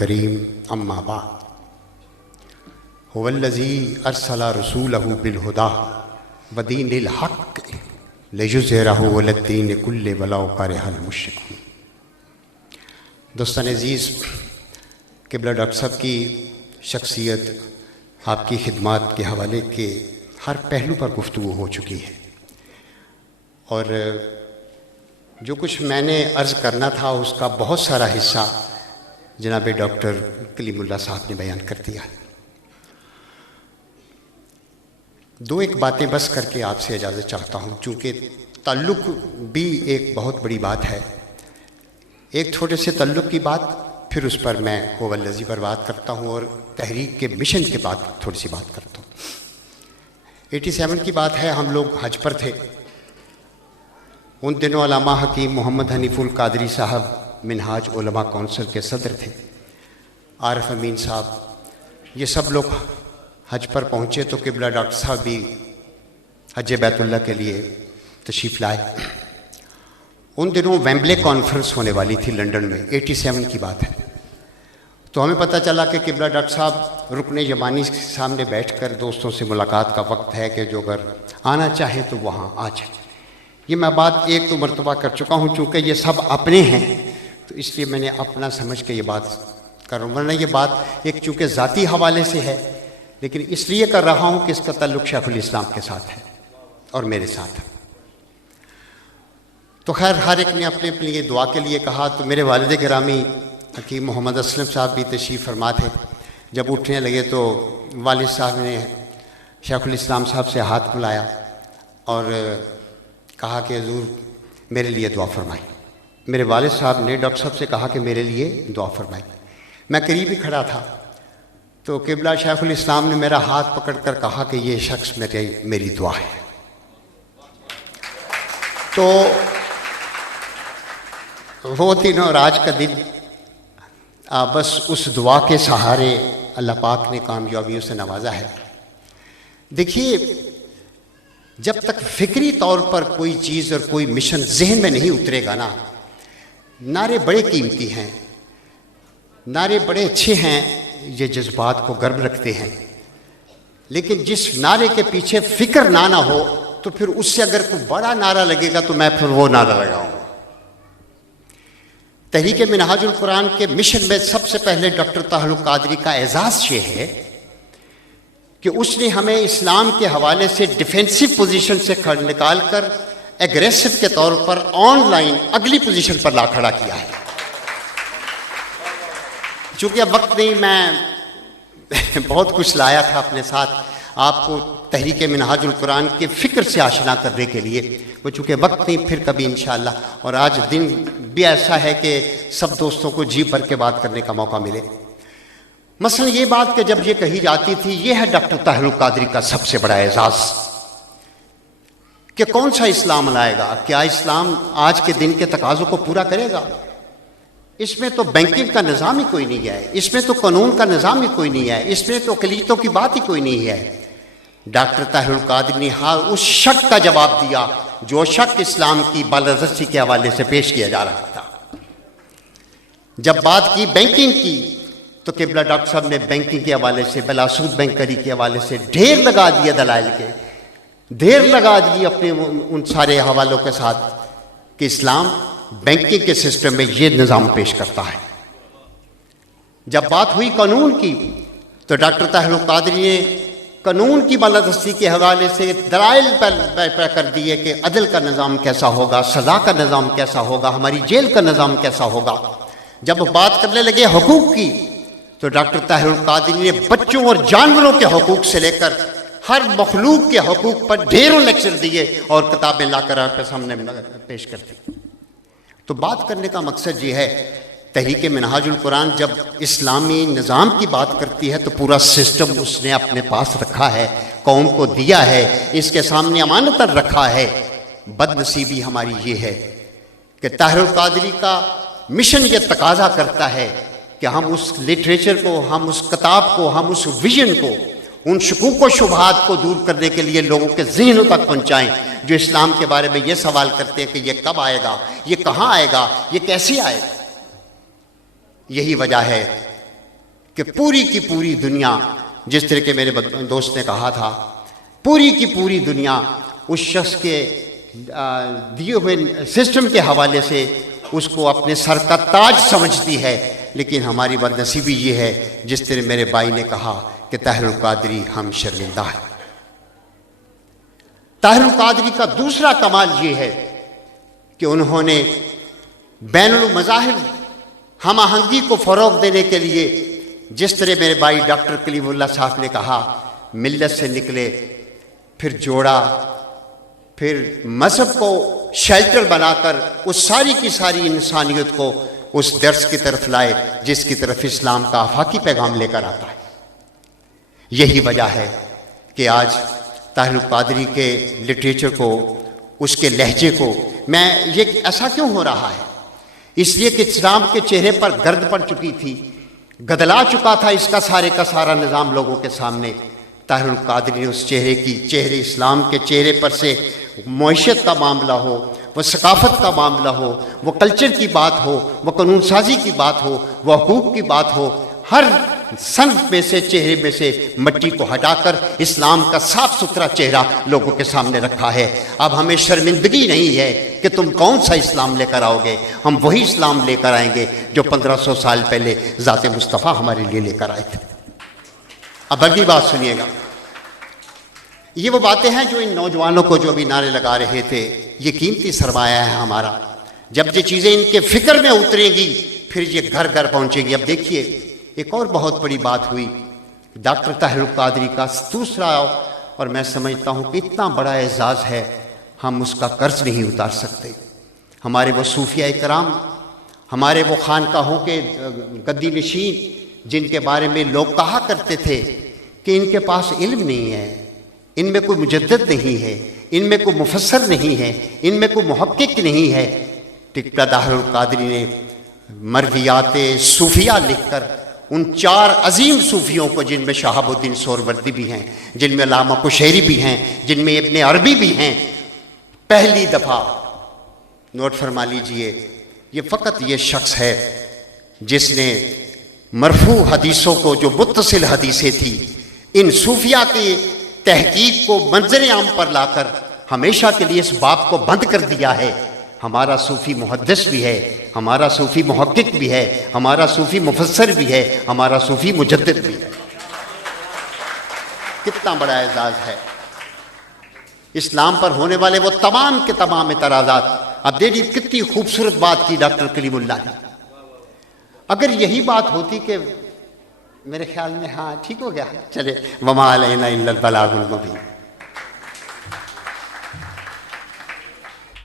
الکریم اما بعد هو الذی ارسل رسولہ بالہدی ودین الحق لیظہرہ علی الدین کلہ ولو کرہ المشرکون۔ دوستان عزیز، قبلہ ڈاکٹر صاحب کی شخصیت، آپ کی خدمات کے حوالے کے ہر پہلو پر گفتگو ہو چکی ہے، اور جو کچھ میں نے عرض کرنا تھا اس کا بہت سارا حصہ جناب ڈاکٹر کلیم اللہ صاحب نے بیان کر دیا۔ دو ایک باتیں بس کر کے آپ سے اجازت چاہتا ہوں، چونکہ تعلق بھی ایک بہت بڑی بات ہے۔ ایک چھوٹے سے تعلق کی بات، پھر اس پر میں هو الذی پر بات کرتا ہوں، اور تحریک کے مشن کے بعد تھوڑی سی بات کرتا ہوں۔ 87 کی بات ہے، ہم لوگ حج پر تھے۔ ان دنوں علامہ حکیم محمد حنیف القادری صاحب منہاج علماء کونسل کے صدر تھے، عارف امین صاحب، یہ سب لوگ حج پر پہنچے تو قبلہ ڈاکٹر صاحب بھی حج بیت اللہ کے لیے تشریف لائے۔ ان دنوں ویمبلے کانفرنس ہونے والی تھی لنڈن میں، 87 کی بات ہے۔ تو ہمیں پتہ چلا کہ قبلہ ڈاکٹر صاحب رکن یمانی کے سامنے بیٹھ کر دوستوں سے ملاقات کا وقت ہے کہ جو اگر آنا چاہیں تو وہاں آ جائیں۔ یہ میں بات ایک تو مرتبہ کر چکا ہوں، چونکہ یہ سب اپنے ہیں تو اس لیے میں نے اپنا سمجھ کے یہ بات کر رہا ہوں، ورنہ یہ بات ایک چونکہ ذاتی حوالے سے ہے، لیکن اس لیے کر رہا ہوں کہ اس کا تعلق شیخ الاسلام کے ساتھ ہے اور میرے ساتھ۔ تو خیر، ہر ایک نے اپنے لیے دعا کے لیے کہا، تو میرے والد گرامی حکیم محمد اسلم صاحب بھی تشریف فرما تھے۔ جب اٹھنے لگے تو والد صاحب نے شیخ الاسلام صاحب سے ہاتھ ملایا اور کہا کہ حضور میرے لیے دعا فرمائیں۔ میرے والد صاحب نے ڈاکٹر صاحب سے کہا کہ میرے لیے دعا فرمائیں۔ میں قریب ہی کھڑا تھا تو قبلہ شیخ الاسلام نے میرا ہاتھ پکڑ کر کہا کہ یہ شخص میری دعا ہے۔ تو وہ دن اور آج کا دن بس اس دعا کے سہارے اللہ پاک نے کامیابیوں سے نوازا ہے۔ دیکھیے، جب تک فکری طور پر کوئی چیز اور کوئی مشن ذہن میں نہیں اترے گا نا، نعرے بڑے قیمتی ہیں، نعرے بڑے اچھے ہیں، یہ جذبات کو گرم رکھتے ہیں، لیکن جس نعرے کے پیچھے فکر نہ ہو تو پھر اس سے اگر کوئی بڑا نعرہ لگے گا تو میں پھر وہ نعرہ لگاؤں گا۔ تحریک منہاج القرآن کے مشن میں سب سے پہلے ڈاکٹر طاہر القادری کا اعزاز یہ ہے کہ اس نے ہمیں اسلام کے حوالے سے ڈیفینسو پوزیشن سے نکال کر ایگریسو کے طور پر آن لائن اگلی پوزیشن پر لا کھڑا کیا ہے۔ چونکہ اب وقت نہیں، میں بہت کچھ لایا تھا اپنے ساتھ آپ کو تحریک منہاج القرآن کے فکر سے آشنا کرنے کے لیے، وہ چونکہ وقت نہیں، پھر کبھی انشاءاللہ۔ اور آج دن بھی ایسا ہے کہ سب دوستوں کو جی بھر کے بات کرنے کا موقع ملے۔ مثلا یہ بات کہ جب یہ کہی جاتی تھی، یہ ہے ڈاکٹر طاہر القادری کا سب سے بڑا اعزاز کہ کون سا اسلام لائے گا؟ کیا اسلام آج کے دن کے تقاضوں کو پورا کرے گا؟ اس میں تو بینکنگ کا نظام ہی کوئی نہیں ہے، اس میں تو قانون کا نظام ہی کوئی نہیں ہے، اس میں تو اقلیتوں کی بات ہی کوئی نہیں ہے۔ ڈاکٹر طاہر القادری نے اس شک کا جواب دیا جو شک اسلام کی بالادستی کے حوالے سے پیش کیا جا رہا تھا۔ جب بات کی بینکنگ کی تو قبلہ ڈاکٹر صاحب نے بینکنگ کے حوالے سے، بلاسود بینکری کے حوالے سے ڈھیر لگا دیا، دلائل کے ڈھیر لگا دی اپنے ان سارے حوالوں کے ساتھ کہ اسلام بینکنگ کے سسٹم میں یہ نظام پیش کرتا ہے۔ جب بات ہوئی قانون کی تو ڈاکٹر طاہر القادری نے قانون کی بالادستی کے حوالے سے دلائل پیش کر دیے کہ عدل کا نظام کیسا ہوگا، سزا کا نظام کیسا ہوگا، ہماری جیل کا نظام کیسا ہوگا۔ جب بات کرنے لگے حقوق کی تو ڈاکٹر طاہر القادری نے بچوں اور جانوروں کے حقوق سے لے کر ہر مخلوق کے حقوق پر ڈھیروں لیکچر دیے اور کتابیں لا کر آپ کے سامنے پیش کر دی۔ تو بات کرنے کا مقصد یہ ہے، تحریک منہاج القرآن جب اسلامی نظام کی بات کرتی ہے تو پورا سسٹم اس نے اپنے پاس رکھا ہے، قوم کو دیا ہے، اس کے سامنے امانتاً رکھا ہے۔ بد نصیبی ہماری یہ ہے کہ طاہر القادری کا مشن یہ تقاضا کرتا ہے کہ ہم اس لٹریچر کو، ہم اس کتاب کو، ہم اس ویژن کو، ان شکوک و شبہات کو دور کرنے کے لیے لوگوں کے ذہنوں تک پہنچائیں جو اسلام کے بارے میں یہ سوال کرتے ہیں کہ یہ کب آئے گا، یہ کہاں آئے گا، یہ کیسے آئے گا۔ یہی وجہ ہے کہ پوری کی پوری دنیا، جس طرح کہ میرے دوست نے کہا تھا، پوری کی پوری دنیا اس شخص کے دیے ہوئے سسٹم کے حوالے سے اس کو اپنے سر کا تاج سمجھتی ہے، لیکن ہماری بدنصیبی یہ ہے جس طرح میرے بھائی نے کہا کہ طاہر القادری ہم شرمندہ ہیں۔ طاہر القادری کا دوسرا کمال یہ ہے کہ انہوں نے بین المذاہب ہم آہنگی کو فروغ دینے کے لیے، جس طرح میرے بھائی ڈاکٹر کلیم اللہ صاحب نے کہا، ملت سے نکلے، پھر جوڑا، پھر مذہب کو شیلٹر بنا کر اس ساری کی ساری انسانیت کو اس درس کی طرف لائے جس کی طرف اسلام کا آفاقی پیغام لے کر آتا ہے۔ یہی وجہ ہے کہ آج طاہر القادری کے لٹریچر کو، اس کے لہجے کو، میں یہ ایسا کیوں ہو رہا ہے؟ اس لیے کہ اسلام کے چہرے پر گرد پڑ چکی تھی، گدلا چکا تھا اس کا سارا نظام لوگوں کے سامنے۔ طاہر القادری نے اس چہرے اسلام کے چہرے پر سے معیشت کا معاملہ ہو، وہ ثقافت کا معاملہ ہو، وہ کلچر کی بات ہو، وہ قانون سازی کی بات ہو، وہ حقوق کی بات ہو، ہر صنف میں سے، چہرے میں سے مٹی کو ہٹا کر اسلام کا صاف ستھرا چہرہ لوگوں کے سامنے رکھا ہے۔ اب ہمیں شرمندگی نہیں ہے کہ تم کون سا اسلام لے کر آؤ گے، ہم وہی اسلام لے کر آئیں گے جو 1500 سال پہلے ذات مصطفیٰ ہمارے لیے لے کر آئے تھے۔ اب اگلی بات سنیے گا، یہ وہ باتیں ہیں جو ان نوجوانوں کو جو ابھی نعرے لگا رہے تھے، یہ قیمتی سرمایہ ہے ہمارا، جب یہ چیزیں ان کے فکر میں اتریں گی پھر یہ گھر گھر پہنچے گی۔ اب دیکھیے ایک اور بہت بڑی بات ہوئی، ڈاکٹر طاہر القادری کا دوسرا، اور میں سمجھتا ہوں کہ اتنا بڑا اعزاز ہے ہم اس کا قرض نہیں اتار سکتے۔ ہمارے وہ صوفیہ کرام، ہمارے وہ خانقاہوں کے گدی نشین جن کے بارے میں لوگ کہا کرتے تھے کہ ان کے پاس علم نہیں ہے، ان میں کوئی مجدد نہیں ہے، ان میں کوئی مفسر نہیں ہے، ان میں کوئی محقق نہیں ہے، طاہر القادری نے مرویات صوفیہ لکھ کر ان 4 عظیم صوفیوں کو، جن میں شہاب الدین سہروردی بھی ہیں، جن میں علامہ قشیری بھی ہیں، جن میں ابن عربی بھی ہیں، پہلی دفعہ نوٹ فرما لیجئے، یہ فقط یہ شخص ہے جس نے مرفوع حدیثوں کو، جو متصل حدیثیں تھیں، ان صوفیہ کی تحقیق کو منظر عام پر لا کر ہمیشہ کے لیے اس باب کو بند کر دیا ہے۔ ہمارا صوفی محدث بھی ہے، ہمارا صوفی محقق بھی ہے، ہمارا صوفی مفسر بھی ہے، ہمارا صوفی مجدد بھی ہے۔ کتنا بڑا اعزاز ہے اسلام پر ہونے والے وہ تمام کے تمام اعتراضات۔ اب دیکھیے کتنی خوبصورت بات کی ڈاکٹر کلیم اللہ نے۔ اگر یہی بات ہوتی کہ میرے خیال میں ہاں ٹھیک ہو گیا، چلے وما علینا الا البلاغ المبین،